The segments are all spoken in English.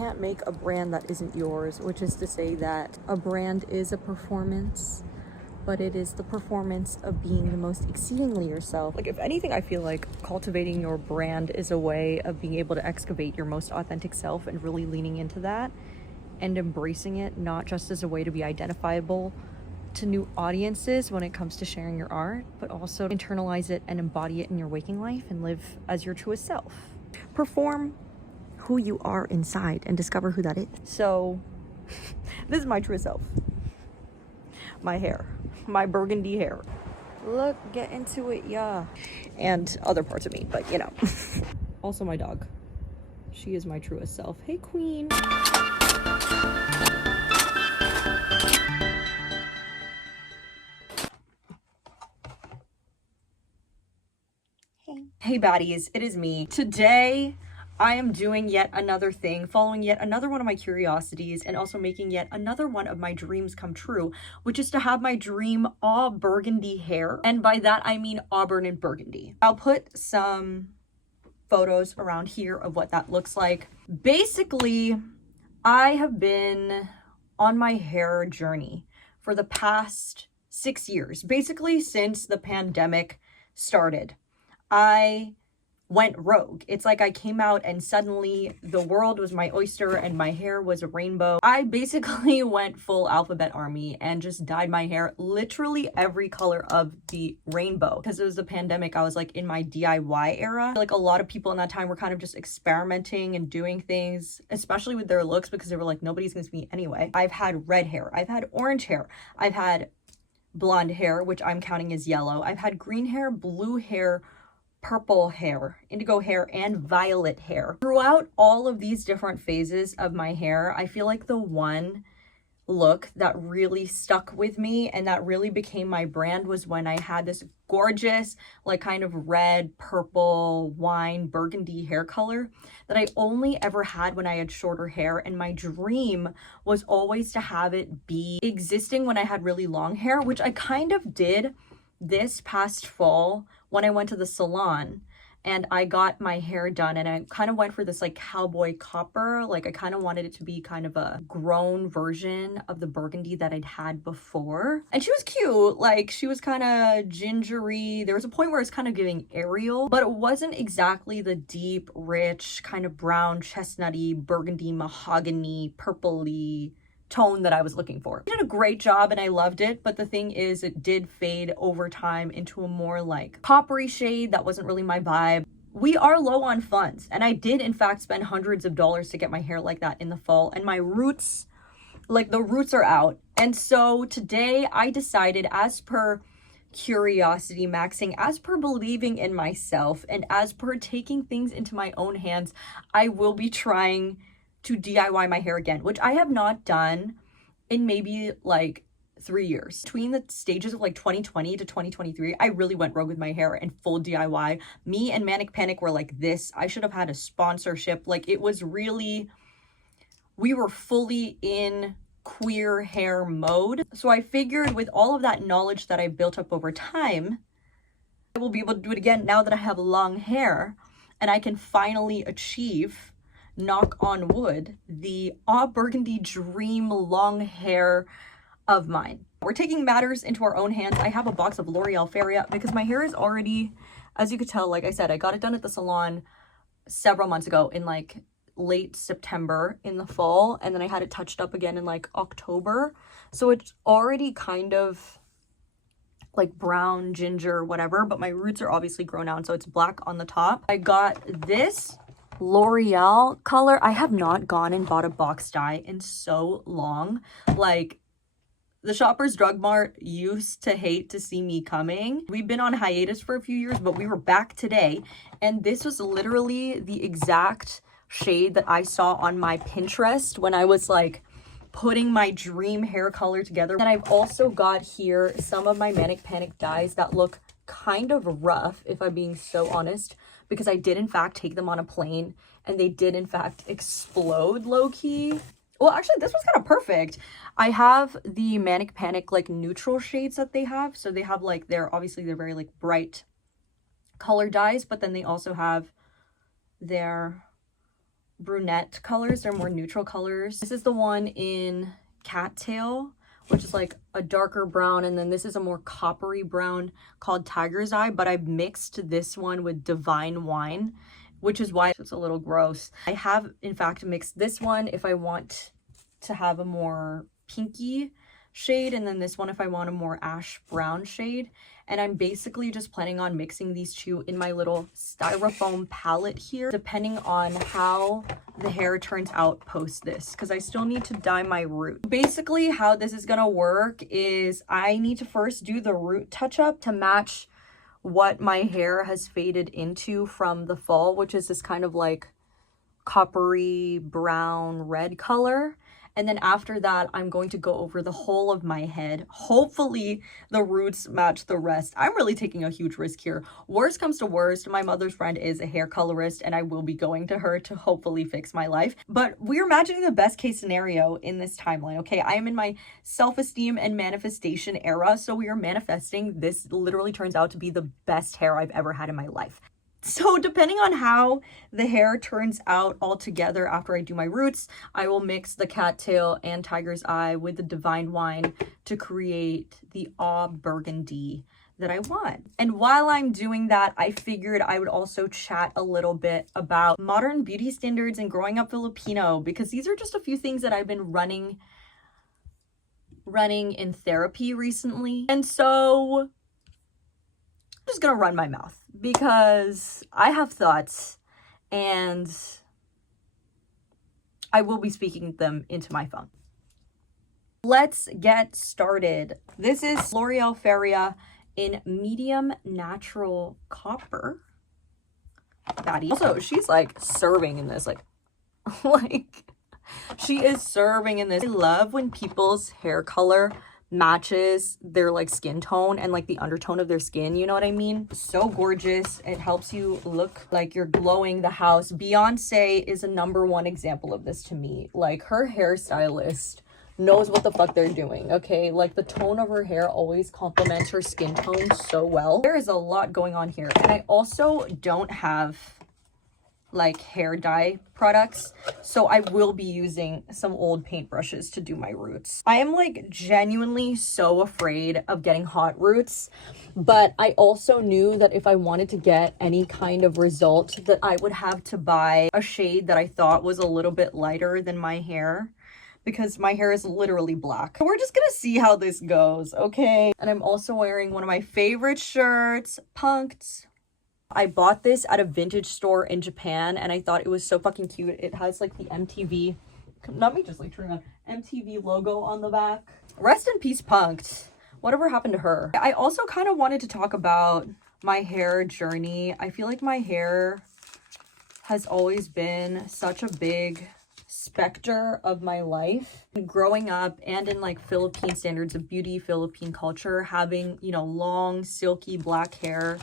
can't make a brand that isn't yours, which is to say that a brand is a performance, but it is the performance of being the most exceedingly yourself. Like, if anything, I feel like cultivating your brand is a way of being able to excavate your most authentic self and really leaning into that and embracing it, not just as a way to be identifiable to new audiences when it comes to sharing your art, but also internalize it and embody it in your waking life and live as your truest self. Perform who you are inside and discover who that is. So this is my true self. My hair, my burgundy hair. Look, get into it, yeah. And other parts of me, but you know. Also my dog. She is my truest self. Hey, queen. Hey baddies, it is me. Today, I am doing yet another thing, following yet another one of my curiosities, and also making yet another one of my dreams come true, which is to have my dream all burgundy hair. And by that, I mean auburn and burgundy. I'll put some photos around here of what that looks like. Basically, I have been on my hair journey for the past 6 years, basically since the pandemic started. I went rogue. It's like I came out and suddenly the world was my oyster and my hair was a rainbow. I basically went full alphabet army and just dyed my hair literally every color of the rainbow. Because it was the pandemic, I was like in my DIY era. Like a lot of people in that time were kind of just experimenting and doing things, especially with their looks, because they were like, nobody's gonna see me anyway. I've had red hair, I've had orange hair, I've had blonde hair, which I'm counting as yellow. I've had green hair, blue hair, purple hair, indigo hair, and violet hair. Throughout all of these different phases of my hair, I feel like the one look that really stuck with me and that really became my brand was when I had this gorgeous, like kind of red, purple, wine, burgundy hair color that I only ever had when I had shorter hair. And my dream was always to have it be existing when I had really long hair, which I kind of did this past fall when I went to the salon and I got my hair done, and I kind of went for this like cowboycopper. Like I kind of wanted it to be kind of a grown version of the burgundy that I'd had before. And she was cute. Like she was kind of gingery. There was a point where it's kind of giving Ariel, but it wasn't exactly the deep, rich, kind of brown, chestnutty, burgundy, mahogany, purpley tone that I was looking for. I did a great job and I loved it, but the thing is it did fade over time into a more like coppery shade that wasn't really my vibe. We are low on funds, and I did in fact spend hundreds of dollars to get my hair like that in the fall, and my roots, like the roots are out. And so today I decided, as per curiosity maxing, as per believing in myself, and as per taking things into my own hands, I will be trying to DIY my hair again, which I have not done in maybe like 3 years. Between the stages of like 2020 to 2023, I really went rogue with my hair and full DIY. Me and Manic Panic were like this. I should have had a sponsorship. Like it was really, we were fully in queer hair mode. So I figured with all of that knowledge that I built up over time, I will be able to do it again now that I have long hair and I can finally achieve, knock on wood, the burgundy dream long hair of mine. We're taking matters into our own hands. I have a box of L'Oreal Feria because my hair is already, as you could tell, like I said, I got it done at the salon several months ago in like late September in the fall, and then I had it touched up again in like October. So it's already kind of like brown, ginger, whatever, but my roots are obviously grown out, so it's black on the top. I got this L'Oreal color. I have not gone and bought a box dye in so long. Like the Shoppers Drug Mart used to hate to see me coming. We've been on hiatus for a few years, but we were back today, and this was literally the exact shade that I saw on my Pinterest when I was like putting my dream hair color together. And I've also got here some of my Manic Panic dyes that look kind of rough, if I'm being so honest, because I did in fact take them on a plane and they did in fact explode low-key. Well, actually this was kind of perfect. I have the Manic Panic like neutral shades that they have. So they have like, they're very like bright color dyes, but then they also have their brunette colors. They're more neutral colors. This is the one in Cattail, which is like a darker brown, and then this is a more coppery brown called Tiger's Eye, but I've mixed this one with Divine Wine, which is why it's a little gross. I have in fact mixed this one if I want to have a more pinky shade, and then this one if I want a more ash brown shade. And I'm basically just planning on mixing these two in my little styrofoam palette here, depending on how the hair turns out post this, because I still need to dye my root. Basically how this is gonna work is I need to first do the root touch up to match what my hair has faded into from the fall, which is this kind of like coppery brown red color. And then after that, I'm going to go over the whole of my head. Hopefully the roots match the rest. I'm really taking a huge risk here. Worst comes to worst, my mother's friend is a hair colorist and I will be going to her to hopefully fix my life. But we're imagining the best case scenario in this timeline, okay? I am in my self-esteem and manifestation era, so we are manifesting this literally turns out to be the best hair I've ever had in my life. So depending on how the hair turns out all together after I do my roots, I will mix the Cattail and Tiger's Eye with the Divine Wine to create the burgundy that I want. And while I'm doing that, I figured I would also chat a little bit about modern beauty standards and growing up Filipino, because these are just a few things that I've been running in therapy recently. And so I'm just gonna run my mouth because I have thoughts and I will be speaking them into my phone. Let's get started. This is L'Oreal Feria in medium natural copper. Fatty. Also, she's like serving in this, like she is serving in this. I love when people's hair color matches their like skin tone and like the undertone of their skin, you know what I mean? So gorgeous. It helps you look like you're glowing the house. Beyonce is a #1 example of this to me. Like, her hairstylist knows what the fuck they're doing, okay? Like, the tone of her hair always complements her skin tone so well. There is a lot going on here. And I also don't have like hair dye products, so I will be using some old paintbrushes to do my roots. I am like genuinely so afraid of getting hot roots, but I also knew that if I wanted to get any kind of result that I would have to buy a shade that I thought was a little bit lighter than my hair, because my hair is literally black. So we're just gonna see how this goes, okay? And I'm also wearing one of my favorite shirts, Punked. I bought this at a vintage store in Japan and I thought it was so fucking cute. It has like the MTV, not me just like turning on, MTV logo on the back. Rest in peace, Punked. Whatever happened to her? I also kind of wanted to talk about my hair journey. I feel like my hair has always been such a big specter of my life. Growing up and in like Philippine standards of beauty, Philippine culture, having, you know, long, silky black hair,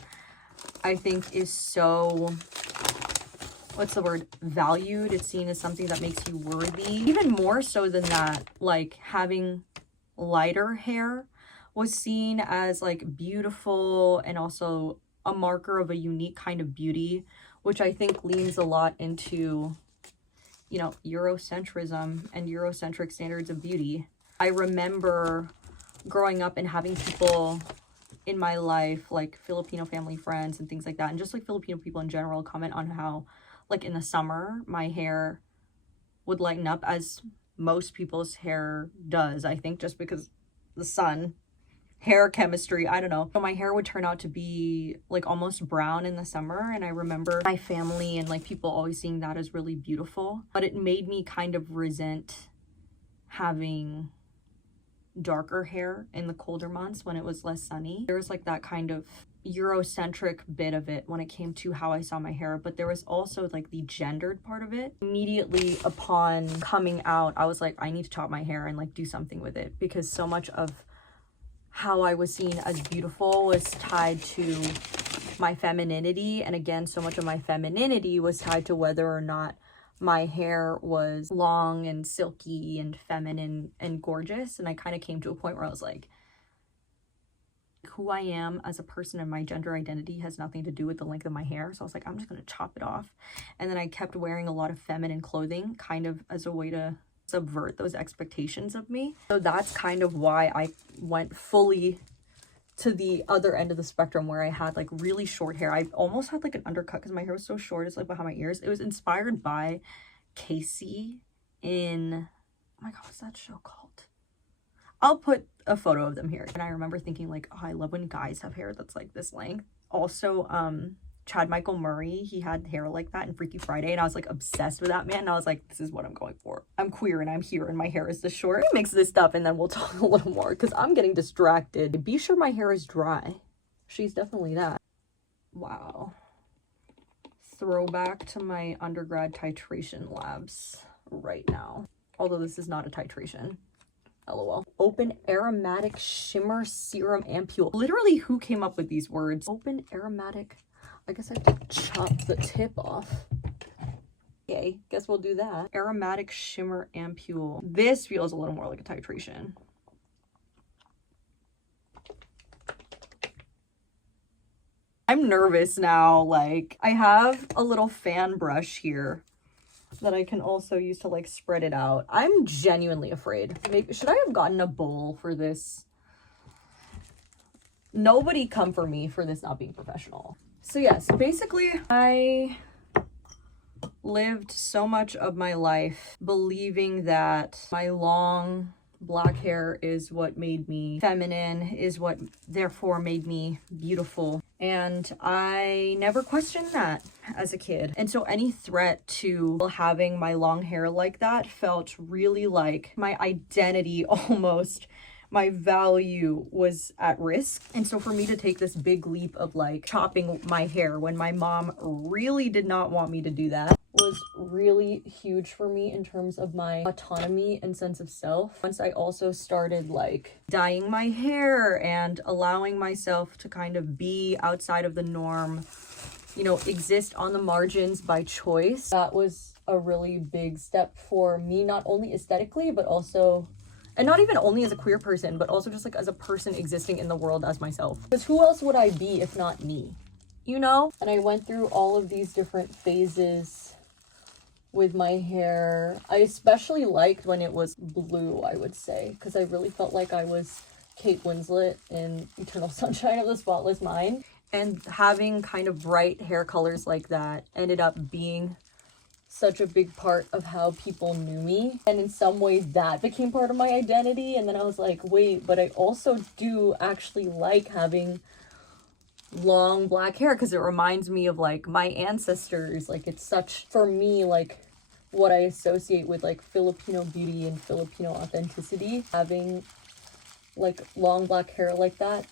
I think is so, what's the word, valued. It's seen as something that makes you worthy. Even more so than that, like having lighter hair was seen as like beautiful and also a marker of a unique kind of beauty, which I think leans a lot into, you know, Eurocentrism and Eurocentric standards of beauty. I remember growing up and having people in my life, like Filipino family friends and things like that, and just like Filipino people in general, comment on how like in the summer my hair would lighten up, as most people's hair does, I think, just because the sun, hair chemistry, I don't know. So my hair would turn out to be like almost brown in the summer, and I remember my family and like people always seeing that as really beautiful, but it made me kind of resent having darker hair in the colder months when it was less sunny. There was like that kind of Eurocentric bit of it when it came to how I saw my hair, but there was also like the gendered part of it. Immediately upon coming out, I was like, I need to chop my hair and like do something with it, because so much of how I was seen as beautiful was tied to my femininity, and again, so much of my femininity was tied to whether or not my hair was long and silky and feminine and gorgeous. And I kind of came to a point where I was like, Who I am as a person and my gender identity has nothing to do with the length of my hair. So I was like, I'm just gonna chop it off. And then I kept wearing a lot of feminine clothing, kind of as a way to subvert those expectations of me. So that's kind of why I went fully to the other end of the spectrum, where I had like really short hair. I almost had like an undercut because my hair was so short, it's like behind my ears. It was inspired by Casey in, oh my god, what's that show called? I'll put a photo of them here. And I remember thinking like, oh, I love when guys have hair that's like this length. Also, Chad Michael Murray, he had hair like that in Freaky Friday, and I was like obsessed with that man. And I was like, this is what I'm going for. I'm queer and I'm here and my hair is this short. Let me mix this stuff and then we'll talk a little more because I'm getting distracted. Be sure my hair is dry. She's definitely that. Wow. Throwback to my undergrad titration labs right now. Although this is not a titration. LOL. Open aromatic shimmer serum ampule. Literally, who came up with these words? Open aromatic. I guess I have to chop the tip off. Okay, guess we'll do that. Aromatic shimmer ampule. This feels a little more like a titration. I'm nervous now. Like, I have a little fan brush here that I can also use to like spread it out. I'm genuinely afraid. Should I have gotten a bowl for this? Nobody come for me for this not being professional. So yes, basically I lived so much of my life believing that my long black hair is what made me feminine, is what therefore made me beautiful. And I never questioned that as a kid. And so any threat to having my long hair like that felt really like my identity almost, my value was at risk. And so for me to take this big leap of like chopping my hair when my mom really did not want me to do that was really huge for me in terms of my autonomy and sense of self. Once I also started like dyeing my hair and allowing myself to kind of be outside of the norm, you know, exist on the margins by choice, that was a really big step for me, not only aesthetically, but also, and not even only as a queer person, but also just like as a person existing in the world as myself. Because who else would I be if not me? You know? And I went through all of these different phases with my hair. I especially liked when it was blue, I would say, because I really felt like I was Kate Winslet in Eternal Sunshine of the Spotless Mind. And having kind of bright hair colors like that ended up being such a big part of how people knew me. And in some ways that became part of my identity. And then I was like, wait, but I also do actually like having long black hair because it reminds me of like my ancestors. Like it's such, for me, like what I associate with like Filipino beauty and Filipino authenticity. Having like long black hair like that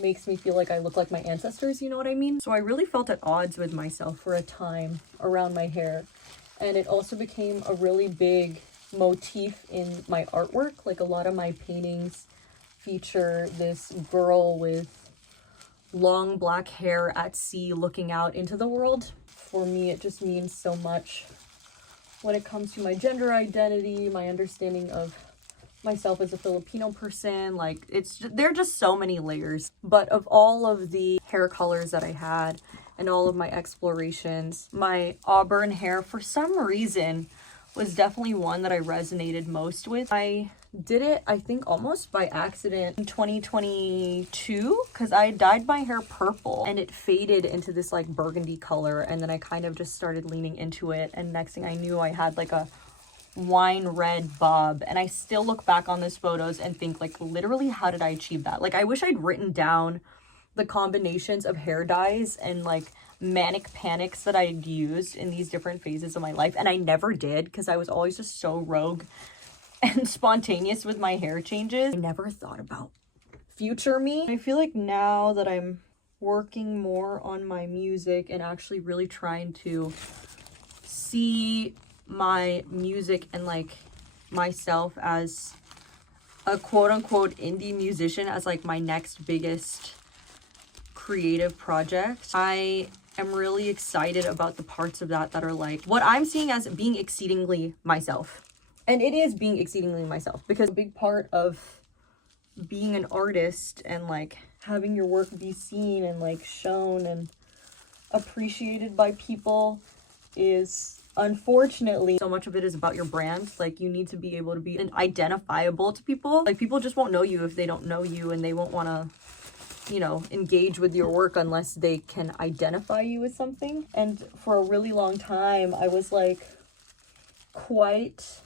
makes me feel like I look like my ancestors, you know what I mean? So I really felt at odds with myself for a time around my hair. And it also became a really big motif in my artwork. Like a lot of my paintings feature this girl with long black hair at sea looking out into the world. For me, it just means so much when it comes to my gender identity, my understanding of myself as a Filipino person. Like there are just so many layers. But of all of the hair colors that I had and all of my explorations, my auburn hair for some reason was definitely one that I resonated most with. I did it, I think, almost by accident in 2022 because I dyed my hair purple and it faded into this like burgundy color, and then I kind of just started leaning into it, and next thing I knew I had like a wine red bob. And I still look back on those photos and think like, literally, how did I achieve that? Like, I wish I'd written down the combinations of hair dyes and like manic panics that I'd used in these different phases of my life, and I never did because I was always just so rogue and spontaneous with my hair changes. I never thought about future me. I feel like now that I'm working more on my music and actually really trying to see my music and like myself as a quote-unquote indie musician as like my next biggest creative project, I am really excited about the parts of that are like what I'm seeing as being exceedingly myself. And it is being exceedingly myself, because a big part of being an artist and like having your work be seen and like shown and appreciated by people is, unfortunately, so much of it is about your brand. Like, you need to be able to be identifiable to people. Like, people just won't know you if they don't know you, and they won't want to, you know, engage with your work unless they can identify you with something. And for a really long time, I was like quite,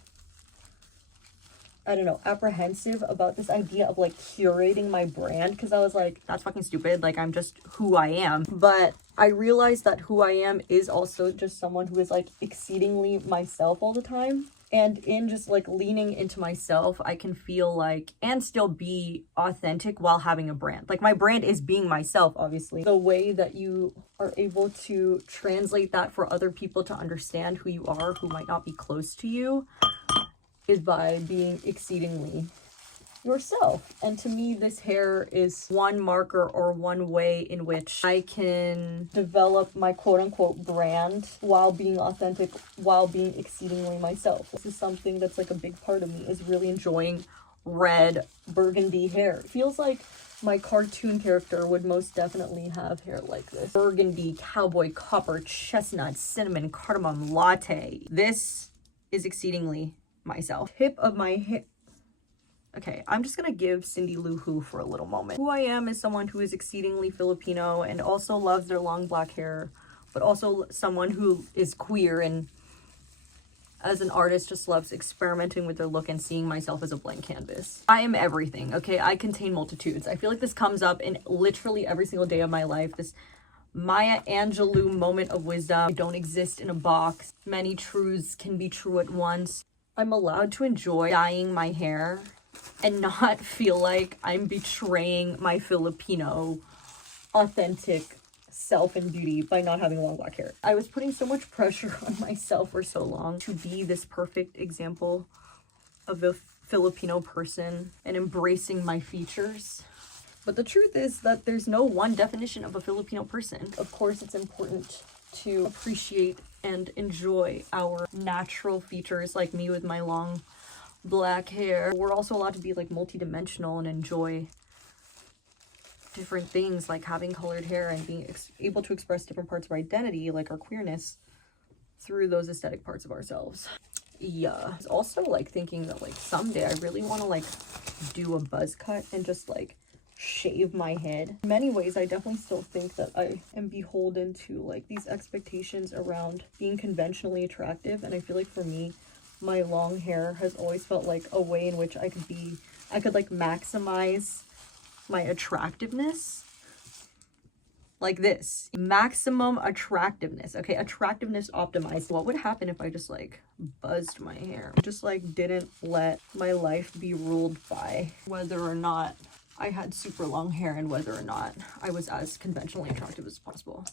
I don't know, apprehensive about this idea of like curating my brand, because I was like, that's fucking stupid. Like, I'm just who I am. But I realized that who I am is also just someone who is like exceedingly myself all the time. And in just like leaning into myself, I can feel like and still be authentic while having a brand. Like, my brand is being myself, obviously. The way that you are able to translate that for other people to understand who you are, who might not be close to you, is by being exceedingly yourself. And to me, this hair is one marker or one way in which I can develop my quote-unquote brand while being authentic, while being exceedingly myself. This is something that's like a big part of me, is really enjoying red burgundy hair. It feels like my cartoon character would most definitely have hair like this. Burgundy, cowboy, copper, chestnut, cinnamon, cardamom, latte. This is exceedingly myself. Tip of my hair. Okay, I'm just gonna give Cindy Lou Who for a little moment. Who I am is someone who is exceedingly Filipino and also loves their long black hair, but also someone who is queer and as an artist just loves experimenting with their look and seeing myself as a blank canvas. I am everything, okay? I contain multitudes. I feel like this comes up in literally every single day of my life. This Maya Angelou moment of wisdom. I don't exist in a box. Many truths can be true at once. I'm allowed to enjoy dyeing my hair and not feel like I'm betraying my Filipino authentic self and beauty by not having long black hair. I was putting so much pressure on myself for so long to be this perfect example of a Filipino person and embracing my features. But the truth is that there's no one definition of a Filipino person. Of course, it's important to appreciate and enjoy our natural features, like me with my long black hair. We're also allowed to be like multidimensional and enjoy different things, like having colored hair and being able to express different parts of our identity, like our queerness, through those aesthetic parts of ourselves. Yeah. I was also like thinking that like someday I really want to like do a buzz cut and just like shave my head. In many ways, I definitely still think that I am beholden to like these expectations around being conventionally attractive, and I feel like for me, my long hair has always felt like a way in which I could like maximize my attractiveness. Like this. Maximum attractiveness. Okay, attractiveness optimized. What would happen if I just like buzzed my hair? Just like didn't let my life be ruled by whether or not I had super long hair and whether or not I was as conventionally attractive as possible.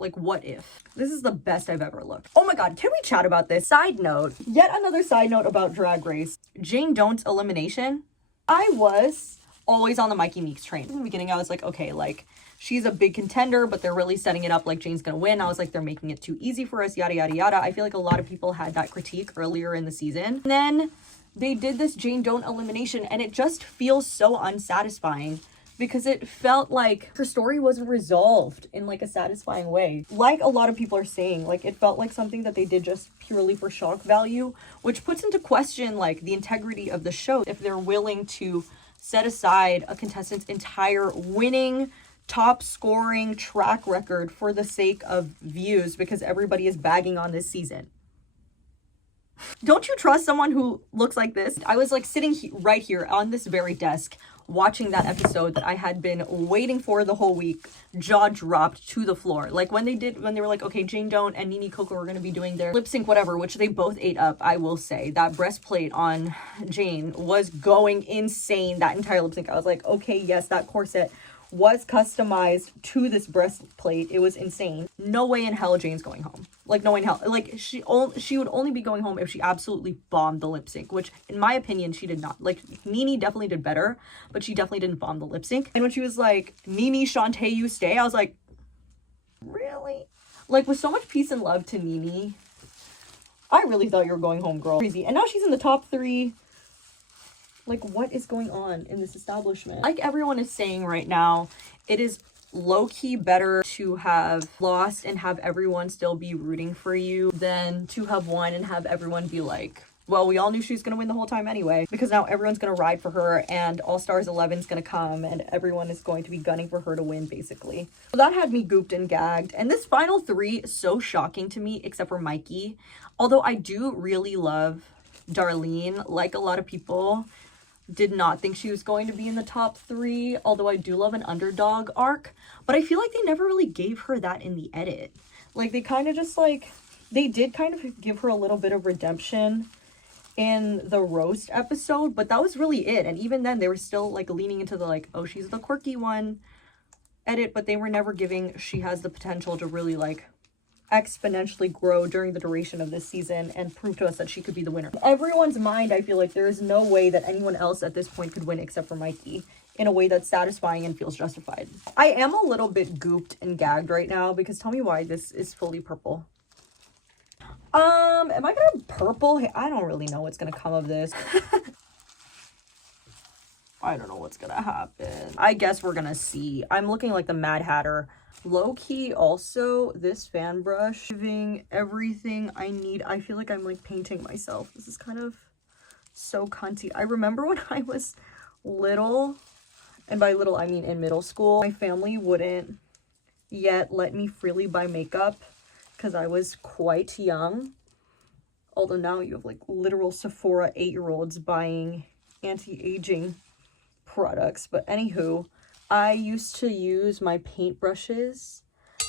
Like, what if? This is the best I've ever looked. Oh my god, can we chat about this? Side note, yet another side note about Drag Race. Jane Done's elimination. I was always on the Mikey Meeks train. In the beginning, I was like, okay, like, she's a big contender, but they're really setting it up like Jane's gonna win. I was like, they're making it too easy for us, yada, yada, yada. I feel like a lot of people had that critique earlier in the season. And then they did this Jane Don't elimination, and it just feels so unsatisfying because it felt like her story wasn't resolved in like a satisfying way. Like a lot of people are saying, like it felt like something that they did just purely for shock value, which puts into question like the integrity of the show if they're willing to set aside a contestant's entire winning, top scoring track record for the sake of views because everybody is bagging on this season. Don't you trust someone who looks like this? I was like sitting right here on this very desk watching that episode that I had been waiting for the whole week, jaw dropped to the floor. Like when they were like, okay, Jane Don't and Nene Coco are going to be doing their lip sync whatever, which they both ate up. I will say that breastplate on Jane was going insane that entire lip sync. I was like, okay, yes, that corset was customized to this breastplate. It was insane. No way in hell Jane's going home. Like no way in hell. Like she would only be going home if she absolutely bombed the lip sync, which in my opinion she did not. Like Nene definitely did better, but she definitely didn't bomb the lip sync. And when she was like, Nene, Shantae, you stay, I was like, really? Like with so much peace and love to Nene, I really thought you were going home, girl. Crazy. And now she's in the top 3 Like, what is going on in this establishment? Like everyone is saying right now, it is low-key better to have lost and have everyone still be rooting for you than to have won and have everyone be like, well, we all knew she was going to win the whole time anyway, because now everyone's going to ride for her and All Stars 11 is going to come and everyone is going to be gunning for her to win, basically. So that had me gooped and gagged. And this final 3 is so shocking to me, except for Mikey. Although I do really love Darlene, like a lot of people. Did not think she was going to be in the top 3, although I do love an underdog arc. But I feel like they never really gave her that in the edit. Like, they kind of just, like, they did kind of give her a little bit of redemption in the roast episode, but that was really it. And even then, they were still, like, leaning into the, like, oh, she's the quirky one edit, but they were never giving she has the potential to really, like, exponentially grow during the duration of this season and prove to us that she could be the winner. In everyone's mind, I feel like there is no way that anyone else at this point could win except for Mikey in a way that's satisfying and feels justified. I am a little bit gooped and gagged right now because tell me why this is fully purple. Am I gonna purple? I don't really know what's gonna come of this. I don't know what's gonna happen. I guess we're gonna see. I'm looking like the Mad Hatter. Low-key, also, this fan brush giving everything I need. I feel like I'm, like, painting myself. This is kind of so cunty. I remember when I was little, and by little, I mean in middle school, my family wouldn't yet let me freely buy makeup because I was quite young. Although now you have, like, literal Sephora 8-year-olds buying anti-aging products. But anywho, I used to use my paint brushes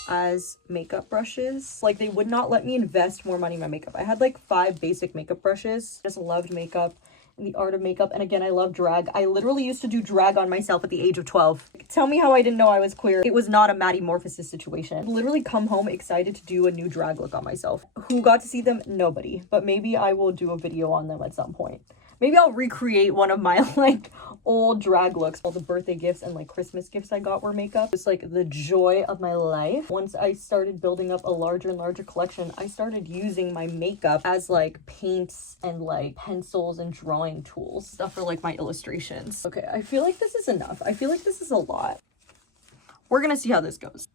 as makeup brushes. Like, they would not let me invest more money in my makeup. I had like 5 basic makeup brushes. Just loved makeup and the art of makeup. And again, I love drag. I literally used to do drag on myself at the age of 12. Tell me how I didn't know I was queer. It was not a Maddie Morphosis situation. Literally come home excited to do a new drag look on myself. Who got to see them? Nobody. But maybe I will do a video on them at some point. Maybe I'll recreate one of my, like, old drag looks. All the birthday gifts and, like, Christmas gifts I got were makeup. It's, like, the joy of my life. Once I started building up a larger and larger collection, I started using my makeup as, like, paints and, like, pencils and drawing tools. Stuff for, like, my illustrations. Okay, I feel like this is enough. I feel like this is a lot. We're gonna see how this goes.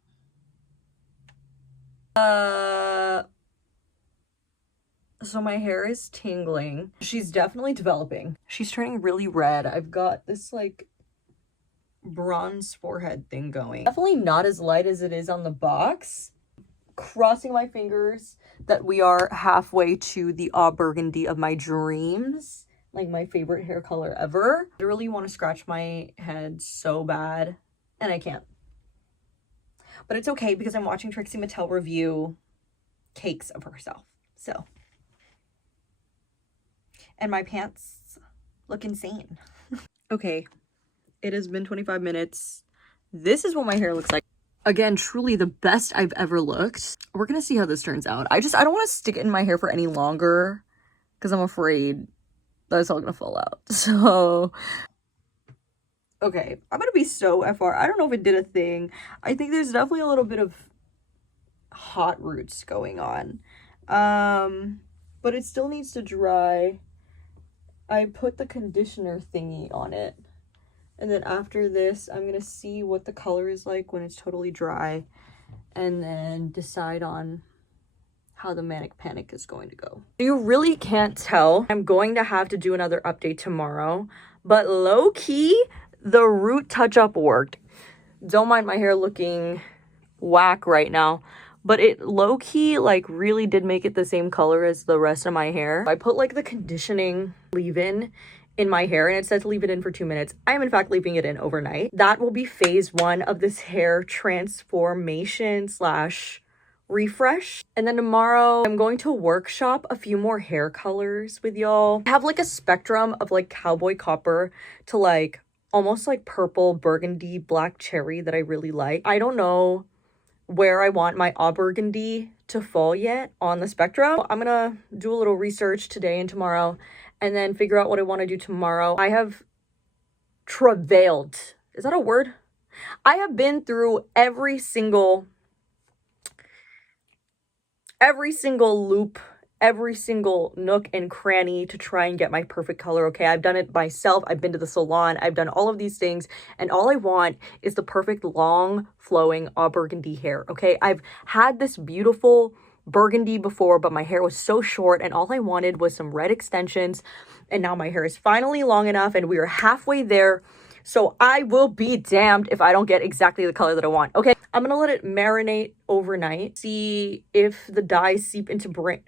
So my hair is tingling. She's definitely developing. She's turning really red. I've got this like bronze forehead thing going. Definitely not as light as it is on the box. Crossing my fingers that we are halfway to the burgundy of my dreams. Like my favorite hair color ever. I really want to scratch my head so bad and I can't. But it's okay because I'm watching Trixie Mattel review cakes of herself. So. And my pants look insane. Okay, it has been 25 minutes. This is what my hair looks like. Again, truly the best I've ever looked. We're gonna see how this turns out. I don't want to stick it in my hair for any longer because I'm afraid that it's all gonna fall out. So, okay, I'm gonna be so FR. I don't know if it did a thing. I think there's definitely a little bit of hot roots going on. But it still needs to dry. I put the conditioner thingy on it. And then after this, I'm going to see what the color is like when it's totally dry. And then decide on how the Manic Panic is going to go. You really can't tell. I'm going to have to do another update tomorrow. But low-key, the root touch-up worked. Don't mind my hair looking whack right now. But it low-key, like, really did make it the same color as the rest of my hair. I put, like, the conditioning leave-in in my hair, and it said to leave it in for 2 minutes. I am, in fact, leaving it in overnight. That will be phase 1 of this hair transformation / refresh. And then tomorrow, I'm going to workshop a few more hair colors with y'all. I have, like, a spectrum of, like, cowboy copper to, like, almost, like, purple, burgundy, black cherry that I really like. I don't know where I want my burgundy to fall yet on the spectrum. I'm gonna do a little research today and tomorrow and then figure out what I want to do tomorrow. I have travailed. Is that a word? I have been through every single loop, every single nook and cranny to try and get my perfect color, okay? I've done it myself. I've been to the salon. I've done all of these things, and all I want is the perfect long flowing burgundy hair, okay? I've had this beautiful burgundy before, but my hair was so short, and all I wanted was some red extensions, and now my hair is finally long enough, and we are halfway there. So I will be damned if I don't get exactly the color that I want. Okay, I'm gonna let it marinate overnight. See if the dyes seep into brain,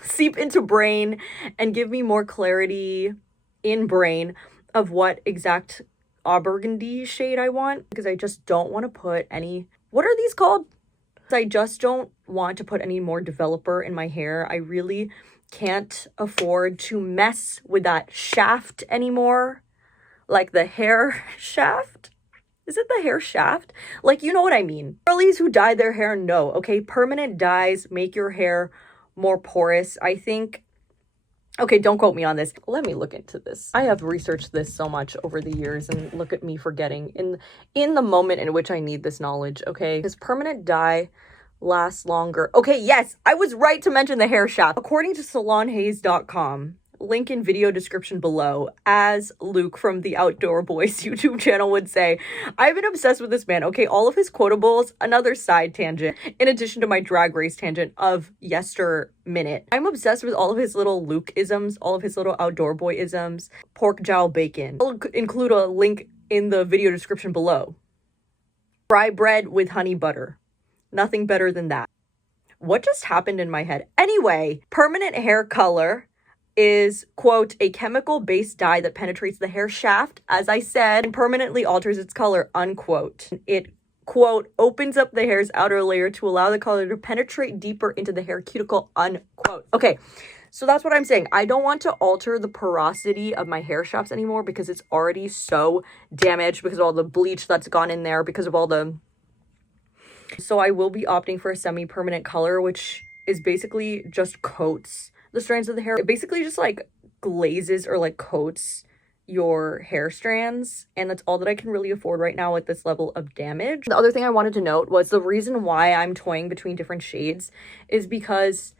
seep into brain, and give me more clarity in brain of what exact burgundy shade I want, because I just don't want to put any, what are these called? I just don't want to put any more developer in my hair. I really can't afford to mess with that shaft anymore. Like the hair shaft? Is it the hair shaft? Like, you know what I mean. Girlies who dye their hair know, okay? Permanent dyes make your hair more porous. I think, okay, don't quote me on this. Let me look into this. I have researched this so much over the years, and look at me forgetting in the moment in which I need this knowledge, okay? Does permanent dye last longer? Okay, yes, I was right to mention the hair shaft. According to salonhaze.com, link in video description below, as Luke from the Outdoor Boys YouTube channel would say, I've been obsessed with this man, okay? All of his quotables, another side tangent, in addition to my drag race tangent of minute. I'm obsessed with all of his little Luke-isms, all of his little Outdoor Boy-isms, pork jowl bacon. I'll include a link in the video description below. Fry bread with honey butter. Nothing better than that. What just happened in my head? Anyway, permanent hair color is, quote, a chemical-based dye that penetrates the hair shaft, as I said, and permanently alters its color, unquote. It, quote, opens up the hair's outer layer to allow the color to penetrate deeper into the hair cuticle, unquote. Okay, so that's what I'm saying. I don't want to alter the porosity of my hair shafts anymore because it's already so damaged because of all the bleach that's gone in there, because of all the... So I will be opting for a semi-permanent color, which is basically just coats the strands of the hair. It basically just like glazes or like coats your hair strands, and that's all that I can really afford right now at this level of damage. The other thing I wanted to note was the reason why I'm toying between different shades is because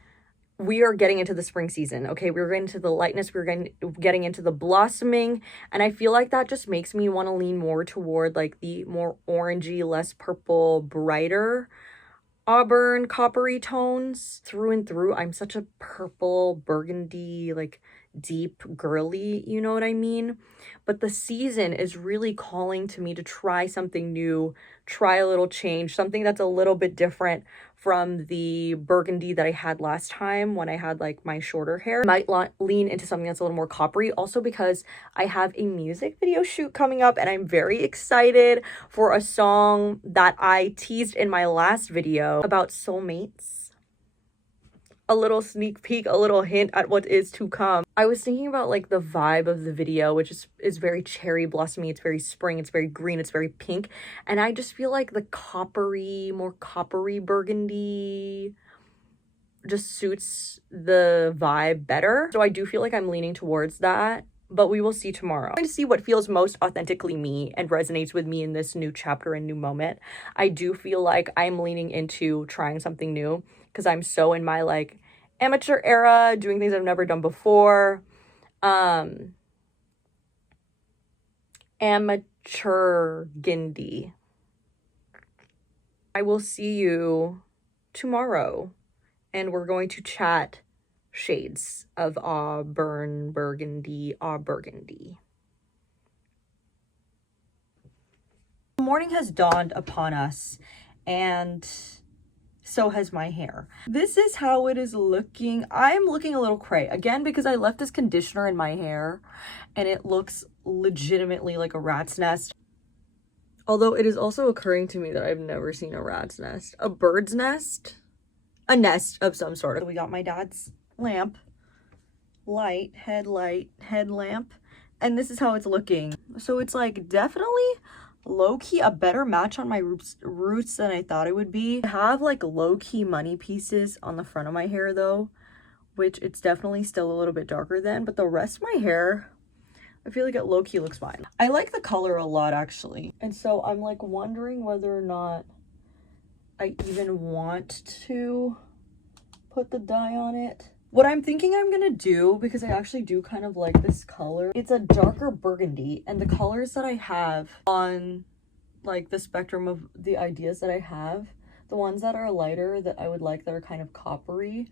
we are getting into the spring season, okay? We're getting into the lightness, we're getting into the blossoming, and I feel like that just makes me want to lean more toward like the more orangey, less purple, brighter auburn coppery tones. Through and through, I'm such a purple burgundy, like deep girly, you know what I mean? But the season is really calling to me to try something new, try a little change, something that's a little bit different from the burgundy that I had last time when I had like my shorter hair. I might lean into something that's a little more coppery, also because I have a music video shoot coming up, and I'm very excited for a song that I teased in my last video about soulmates. A little sneak peek, a little hint at what is to come. I was thinking about like the vibe of the video, which is very cherry blossomy, it's very spring, it's very green, it's very pink, and I just feel like the coppery, more coppery burgundy just suits the vibe better. So I do feel like I'm leaning towards that, but we will see tomorrow. I'm going to see what feels most authentically me and resonates with me in this new chapter and new moment. I do feel like I'm leaning into trying something new because I'm so in my like amateur era, doing things I've never done before. Amateur Gindi. I will see you tomorrow, and we're going to chat shades of auburn, burgundy, burgundy. The morning has dawned upon us, and so has my hair. This is how it is looking. I'm looking a little cray again because I left this conditioner in my hair and it looks legitimately like a rat's nest. Although it is also occurring to me that I've never seen a rat's nest. A bird's nest? A nest of some sort. We got my dad's lamp, light, headlamp, and this is how it's looking. So it's like definitely low-key a better match on my roots than I thought it would be. I have like low-key money pieces on the front of my hair though, which it's definitely still a little bit darker than, but the rest of my hair, I feel like it low-key looks fine. I like the color a lot actually, and so I'm like wondering whether or not I even want to put the dye on it. What I'm thinking I'm gonna do, because I actually do kind of like this color, it's a darker burgundy, and the colors that I have on like the spectrum of the ideas that I have, the ones that are lighter that I would like that are kind of coppery,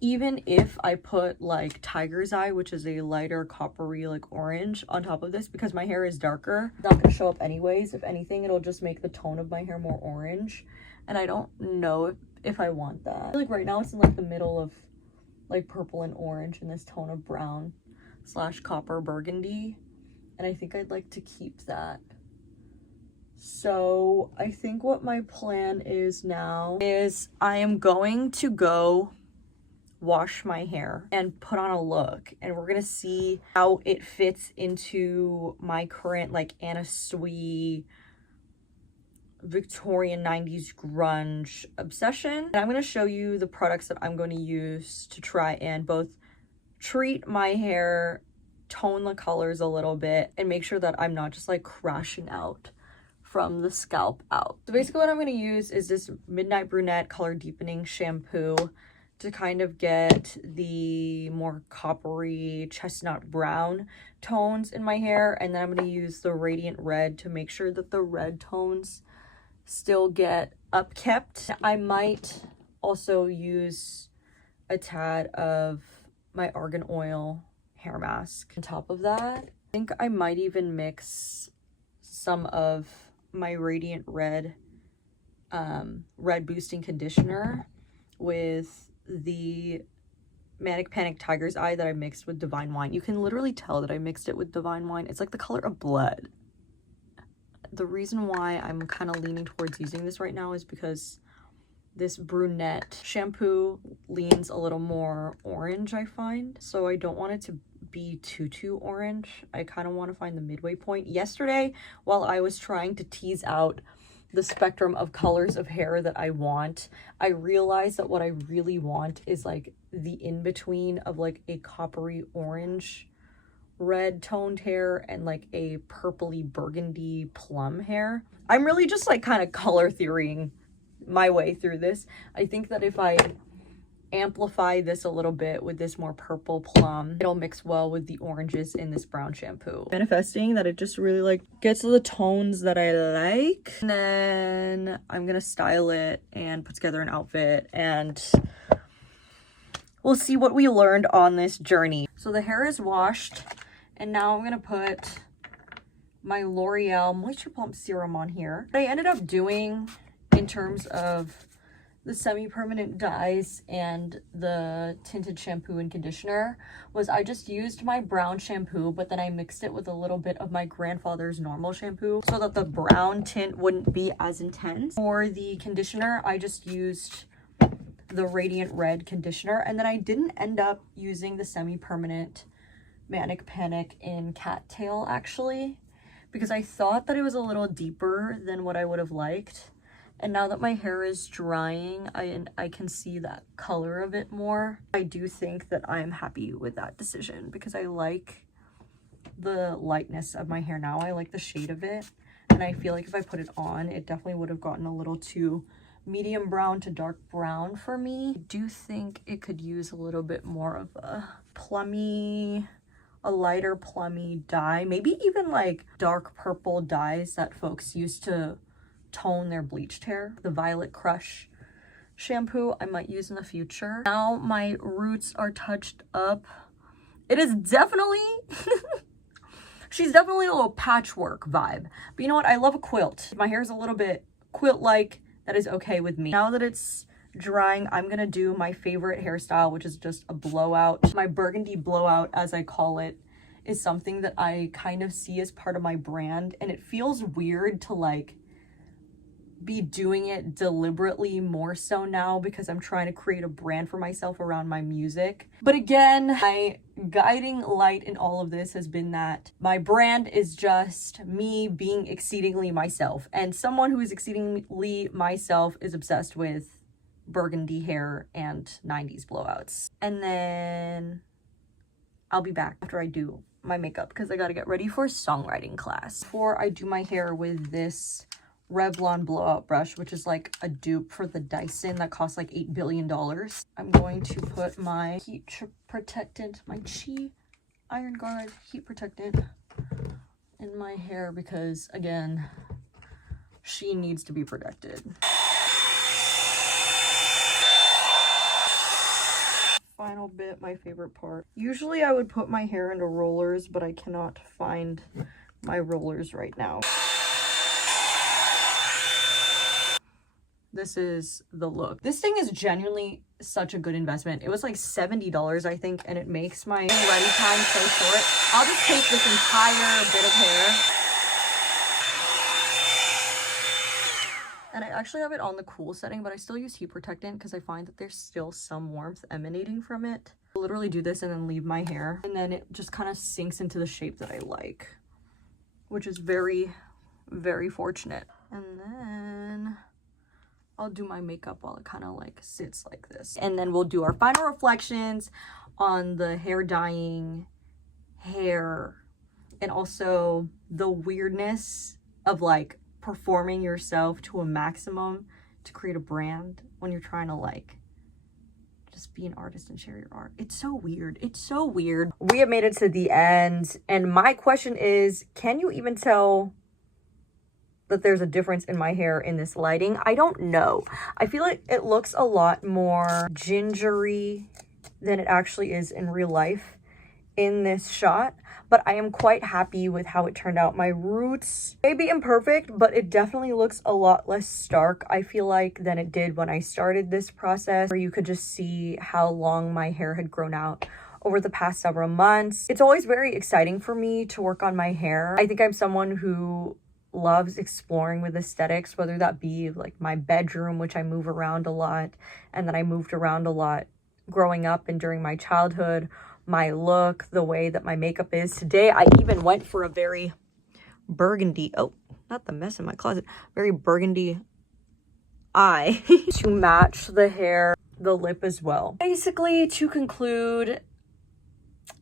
even if I put like tiger's eye, which is a lighter coppery like orange on top of this, because my hair is darker, it's not gonna show up anyways. If anything, it'll just make the tone of my hair more orange, and I don't know if I want that. I feel like right now it's in like the middle of like purple and orange in this tone of brown / copper burgundy, and I think I'd like to keep that. So I think what my plan is now is I am going to go wash my hair and put on a look, and we're gonna see how it fits into my current like Anna Sui Victorian 90s grunge obsession. And I'm going to show you the products that I'm going to use to try and both treat my hair, tone the colors a little bit, and make sure that I'm not just like crashing out from the scalp out. So basically what I'm going to use is this Midnight Brunette color deepening shampoo to kind of get the more coppery chestnut brown tones in my hair, and then I'm going to use the Radiant Red to make sure that the red tones still get upkept. I might also use a tad of my argan oil hair mask on top of that. I think I might even mix some of my Radiant Red red boosting conditioner with the Manic Panic Tiger's Eye that I mixed with Divine Wine. You can literally tell that I mixed it with Divine Wine. It's like the color of blood. The reason why I'm kind of leaning towards using this right now is because this brunette shampoo leans a little more orange, I find. So I don't want it to be too orange. I kind of want to find the midway point. Yesterday, while I was trying to tease out the spectrum of colors of hair that I want, I realized that what I really want is like the in-between of like a coppery orange red toned hair and like a purpley burgundy plum hair. I'm really just like kind of color theorying my way through this. I think that if I amplify this a little bit with this more purple plum, it'll mix well with the oranges in this brown shampoo. Manifesting that it just really like gets the tones that I like, and then I'm gonna style it and put together an outfit, and we'll see what we learned on this journey. So the hair is washed, and now I'm gonna put my L'Oreal Moisture Plump Serum on here. What I ended up doing in terms of the semi-permanent dyes and the tinted shampoo and conditioner was I just used my brown shampoo, but then I mixed it with a little bit of my grandfather's normal shampoo so that the brown tint wouldn't be as intense. For the conditioner, I just used the Radiant Red conditioner, and then I didn't end up using the semi-permanent Manic Panic in Cattail actually, because I thought that it was a little deeper than what I would have liked. And now that my hair is drying, I can see that color of it more. I do think that I'm happy with that decision because I like the lightness of my hair now. I like the shade of it. And I feel like if I put it on, it definitely would have gotten a little too medium brown to dark brown for me. I do think it could use a little bit more of a plummy, a lighter plummy dye. Maybe even like dark purple dyes that folks used to tone their bleached hair. The Violet Crush shampoo I might use in the future. Now my roots are touched up. It is definitely she's definitely a little patchwork vibe, but you know what, I love a quilt. My hair is a little bit quilt-like. That is okay with me. Now that it's drying, I'm gonna do my favorite hairstyle, which is just a blowout. My burgundy blowout, as I call it, is something that I kind of see as part of my brand, and it feels weird to like be doing it deliberately more so now because I'm trying to create a brand for myself around my music. But again, my guiding light in all of this has been that my brand is just me being exceedingly myself, and someone who is exceedingly myself is obsessed with burgundy hair and 90s blowouts. And then I'll be back after I do my makeup because I gotta get ready for songwriting class. Before I do my hair with this Revlon blowout brush, which is like a dupe for the Dyson that costs like $8 billion. I'm going to put my heat protectant, my Chi Iron Guard heat protectant in my hair because, again, she needs to be protected. Final bit, my favorite part. Usually I would put my hair into rollers, but I cannot find my rollers right now. This is the look. This thing is genuinely such a good investment. It was like $70, I think, and it makes my ready time so short. I'll just take this entire bit of hair. And I actually have it on the cool setting, but I still use heat protectant because I find that there's still some warmth emanating from it. I'll literally do this and then leave my hair. And then it just kind of sinks into the shape that I like, which is very, very fortunate. And then I'll do my makeup while it kind of like sits like this. And then we'll do our final reflections on the hair dyeing, hair, and also the weirdness of like performing yourself to a maximum to create a brand when you're trying to like just be an artist and share your art. It's so weird. It's so weird. We have made it to the end, and my question is, can you even tell that there's a difference in my hair in this lighting? I don't know. I feel like it looks a lot more gingery than it actually is in real life in this shot, but I am quite happy with how it turned out. My roots may be imperfect, but it definitely looks a lot less stark, I feel like, than it did when I started this process, where you could just see how long my hair had grown out over the past several months. It's always very exciting for me to work on my hair. I think I'm someone who loves exploring with aesthetics, whether that be like my bedroom, which I move around a lot, and then I moved around a lot growing up and during my childhood, my look, the way that my makeup is. Today, I even went for a very burgundy, oh, not the mess in my closet, very burgundy eye to match the hair, the lip as well. Basically, to conclude,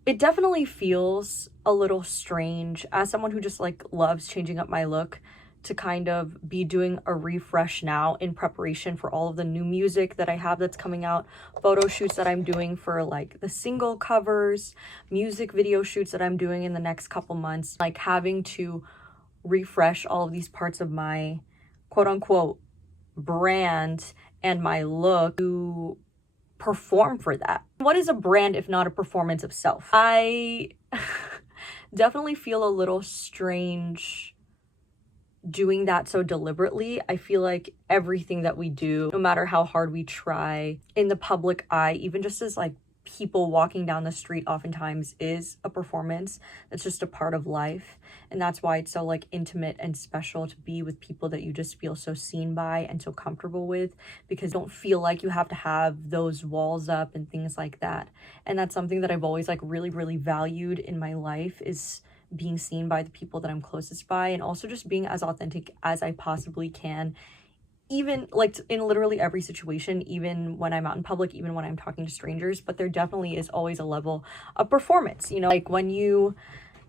it definitely feels a little strange as someone who just like loves changing up my look to kind of be doing a refresh now in preparation for all of the new music that I have that's coming out, photo shoots that I'm doing for like the single covers, music video shoots that I'm doing in the next couple months, like having to refresh all of these parts of my quote unquote brand and my look to perform for that. What is a brand if not a performance of self? I definitely feel a little strange doing that so deliberately. I feel like everything that we do, no matter how hard we try in the public eye, even just as like people walking down the street, oftentimes is a performance. That's just a part of life. And that's why it's so like intimate and special to be with people that you just feel so seen by and so comfortable with, because you don't feel like you have to have those walls up and things like that. And that's something that I've always like really, really valued in my life, is being seen by the people that I'm closest by, and also just being as authentic as I possibly can, even like in literally every situation, even when I'm out in public, even when I'm talking to strangers. But there definitely is always a level of performance, you know, like when you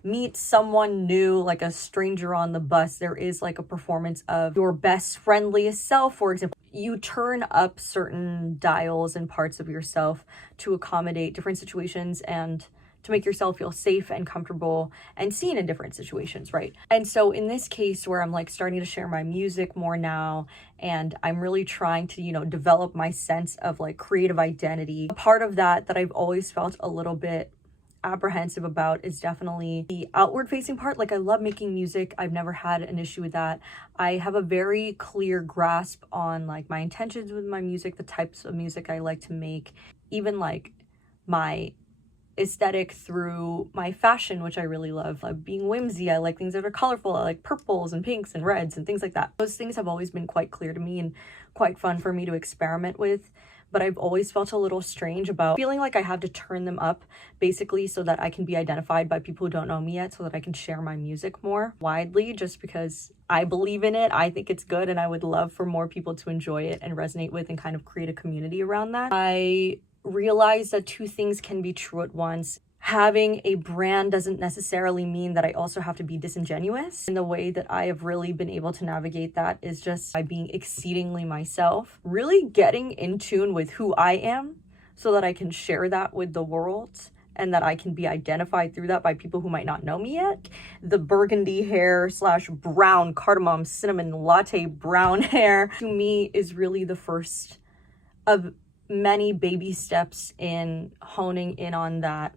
meet someone new, like a stranger on the bus, there is like a performance of your best friendliest self. For example, you turn up certain dials and parts of yourself to accommodate different situations and to make yourself feel safe and comfortable and seen in different situations, right? And so in this case, where I'm like starting to share my music more now, and I'm really trying to, you know, develop my sense of like creative identity, a part of that I've always felt a little bit apprehensive about is definitely the outward facing part. Like, I love making music. I've never had an issue with that. I have a very clear grasp on like my intentions with my music, the types of music I like to make, even like my aesthetic through my fashion, which I really love. Like being whimsy, I like things that are colorful. I like purples and pinks and reds and things like that. Those things have always been quite clear to me and quite fun for me to experiment with. But I've always felt a little strange about feeling like I have to turn them up basically so that I can be identified by people who don't know me yet, so that I can share my music more widely, just because I believe in it. I think it's good, and I would love for more people to enjoy it and resonate with and kind of create a community around that. I realize that two things can be true at once. having a brand doesn't necessarily mean that I also have to be disingenuous. And the way that I have really been able to navigate that is just by being exceedingly myself, really getting in tune with who I am so that I can share that with the world and that I can be identified through that by people who might not know me yet. The burgundy hair / brown cardamom cinnamon latte brown hair to me is really the first of many baby steps in honing in on that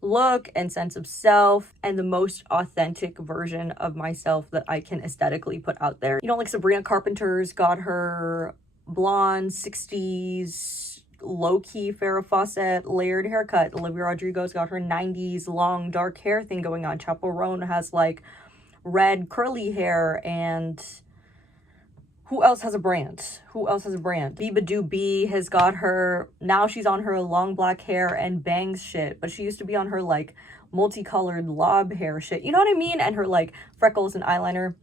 look and sense of self and the most authentic version of myself that I can aesthetically put out there. You know, like Sabrina Carpenter's got her blonde 60s low-key Farrah Fawcett layered haircut. Olivia Rodrigo's got her 90s long dark hair thing going on. Chappell Roan has like red curly hair. And who else has a brand? Biba Doobie has got her, now she's on her long black hair and bangs shit, but she used to be on her like multicolored lob hair shit. You know what I mean? And her like freckles and eyeliner.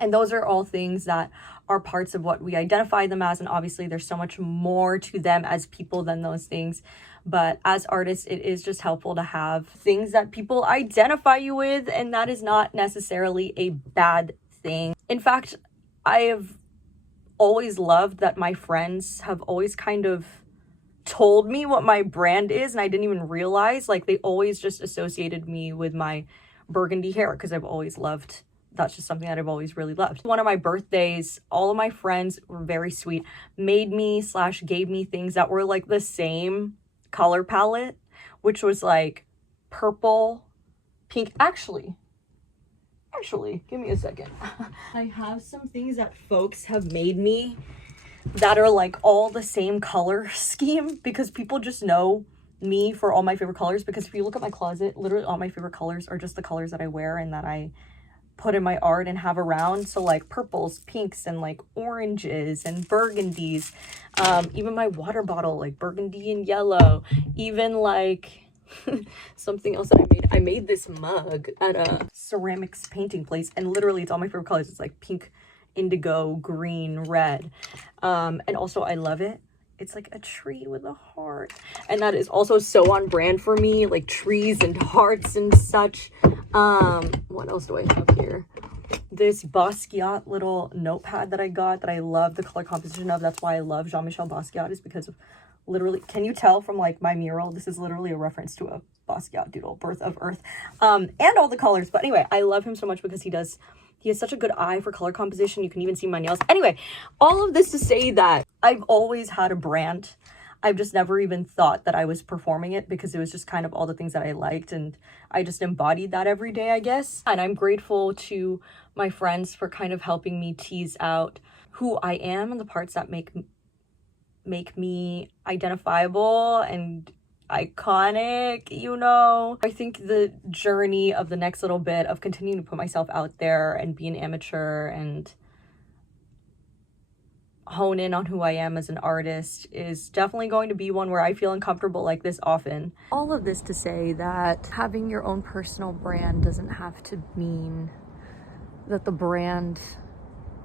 And those are all things that are parts of what we identify them as. And obviously there's so much more to them as people than those things. But as artists, it is just helpful to have things that people identify you with. And that is not necessarily a bad thing. In fact, I have always loved that my friends have always kind of told me what my brand is, and I didn't even realize. Like, they always just associated me with my burgundy hair because I've always loved, that's just something that I've always really loved. One of my birthdays, all of my friends were very sweet, made me / gave me things that were like the same color palette, which was like purple, pink. Actually, give me a second. I have some things that folks have made me that are like all the same color scheme because people just know me for all my favorite colors. Because if you look at my closet, literally all my favorite colors are just the colors that I wear and that I put in my art and have around. So like purples, pinks, and like oranges and burgundies. Even my water bottle, like burgundy and yellow. Even like something else that I made this mug at a ceramics painting place, and literally it's all my favorite colors. It's like pink, indigo, green, red, and also I love it. It's like a tree with a heart, and that is also so on brand for me, like trees and hearts and such. What else do I have here? This Basquiat little notepad that I got that I love the color composition of. That's why I love Jean-Michel Basquiat, is because of literally, can you tell from like my mural, this is literally a reference to a Basquiat doodle, Birth of Earth, and all the colors. But anyway, I love him so much because he has such a good eye for color composition. You can even see my nails. Anyway, all of this to say that I've always had a brand. I've just never even thought that I was performing it because it was just kind of all the things that I liked, and I just embodied that every day, I guess. And I'm grateful to my friends for kind of helping me tease out who I am and the parts that make me identifiable and iconic, you know. I think the journey of the next little bit of continuing to put myself out there and be an amateur and hone in on who I am as an artist is definitely going to be one where I feel uncomfortable like this often. All of this to say that having your own personal brand doesn't have to mean that the brand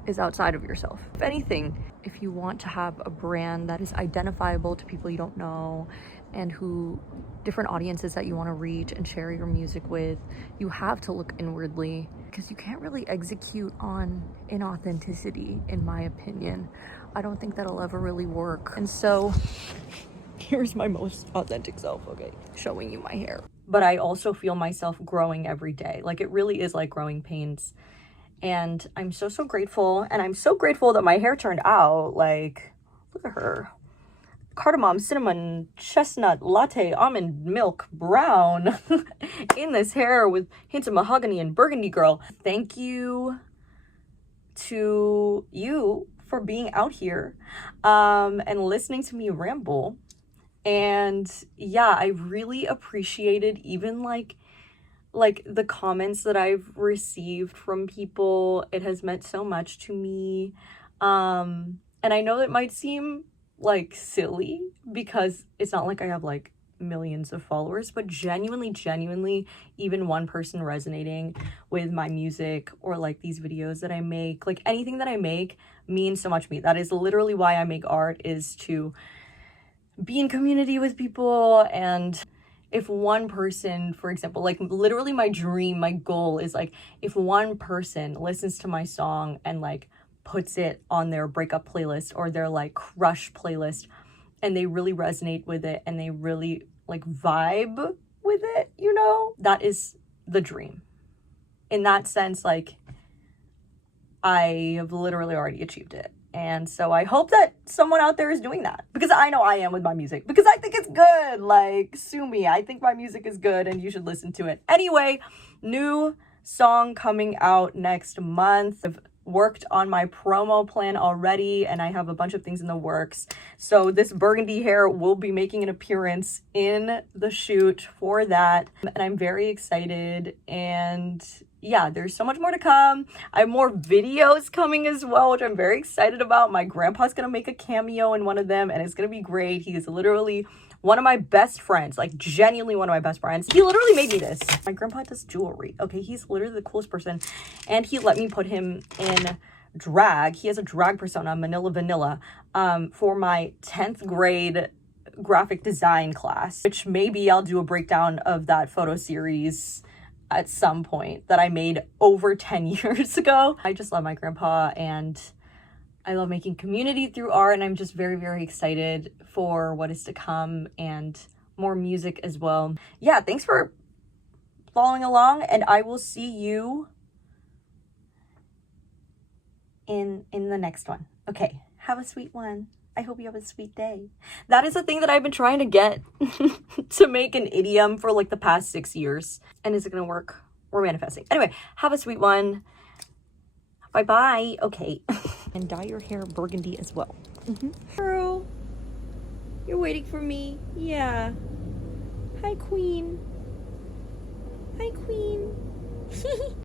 is outside of yourself. If anything, if you want to have a brand that is identifiable to people you don't know and who different audiences that you want to reach and share your music with, you have to look inwardly because you can't really execute on inauthenticity, in my opinion. I don't think that'll ever really work. And so here's my most authentic self, okay, showing you my hair. But I also feel myself growing every day. Like, it really is like growing pains. And I'm so grateful. And I'm so grateful that my hair turned out. Like, look at her. Cardamom, cinnamon, chestnut, latte, almond milk, brown in this hair with hints of mahogany and burgundy, girl. Thank you to you for being out here and listening to me ramble. And yeah, I really appreciated even like the comments that I've received from people. It has meant so much to me. And I know that might seem like silly because it's not like I have like millions of followers, but genuinely, even one person resonating with my music or like these videos that I make, like anything that I make means so much to me. That is literally why I make art, is to be in community with people and if one person, for example, like literally my dream, my goal is like if one person listens to my song and like puts it on their breakup playlist or their like crush playlist and they really resonate with it and they really like vibe with it, you know, that is the dream. In that sense, like I have literally already achieved it. And so I hope that someone out there is doing that, because I know I am with my music, because I think it's good. Like, sue me. I think my music is good and you should listen to it. Anyway, new song coming out next month. I've worked on my promo plan already and I have a bunch of things in the works. So this burgundy hair will be making an appearance in the shoot for that. And I'm very excited, and yeah, there's so much more to come. I have more videos coming as well, which I'm very excited about. My grandpa's gonna make a cameo in one of them and it's gonna be great. He is literally one of my best friends, like genuinely one of my best friends. He literally made me this. My grandpa does jewelry. Okay, he's literally the coolest person. And he let me put him in drag. He has a drag persona, Manila Vanilla, for my 10th grade graphic design class, which maybe I'll do a breakdown of that photo series at some point that I made over 10 years ago. I just love my grandpa and I love making community through art, and I'm just very, very excited for what is to come and more music as well. Yeah, thanks for following along, and I will see you in the next one. Okay, have a sweet one. I hope you have a sweet day. That is a thing that I've been trying to get to make an idiom for like the past 6 years. And is it gonna work? We're manifesting. Anyway, have a sweet one. Bye-bye. Okay. And dye your hair burgundy as well. Girl, you're waiting for me. Yeah. Hi, queen. Hi, queen.